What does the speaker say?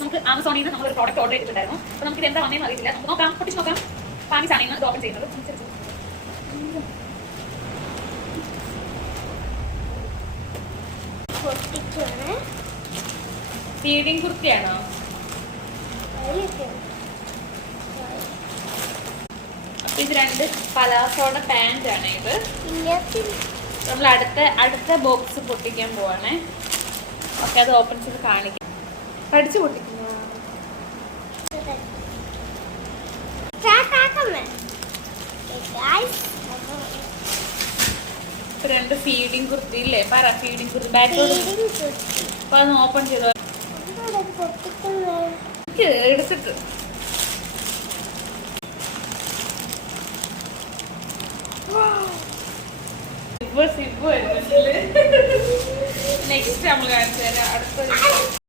നമുക്ക് ആമസോണിൽ നിന്ന് നമ്മളൊരു പ്രോഡക്റ്റ് ഓർഡർ ചെയ്തിട്ടുണ്ടായിരുന്നു. അപ്പോൾ നമുക്ക് ഇത് എന്താ വന്നതെന്ന് അറിയില്ല. നമുക്ക് നോക്കാം, പൊട്ടിച്ച് നോക്കാം. പാമിസ് ആണ് ഇന്ന് ഇത് ഓപ്പൺ ചെയ്യുന്നത്. ഫീഡിങ് കുർത്തിയാണോ? ഇത് 2 പലാസോടെ പാന്റ് ആണ്. ഇത് നമ്മൾ അടുത്ത ബോക്സ് പൊട്ടിക്കാൻ പോവാണേ. ഓക്കെ, അത് ഓപ്പൺ ചെയ്ത് കാണിക്കാം. പഠിച്ചു പൊട്ടിക്കുന്നു. 2 ഫീഡിങ് കുർത്തി ഇല്ലേ? പറ, ഫീഡിങ് കുർത്തി ബാക്കോട്. അപ്പൊ അത് ഓപ്പൺ ചെയ്തോ എടുത്തിട്ട്. നെക്സ്റ്റ് നമ്മൾ കാണിച്ചു തരാം. അടുത്ത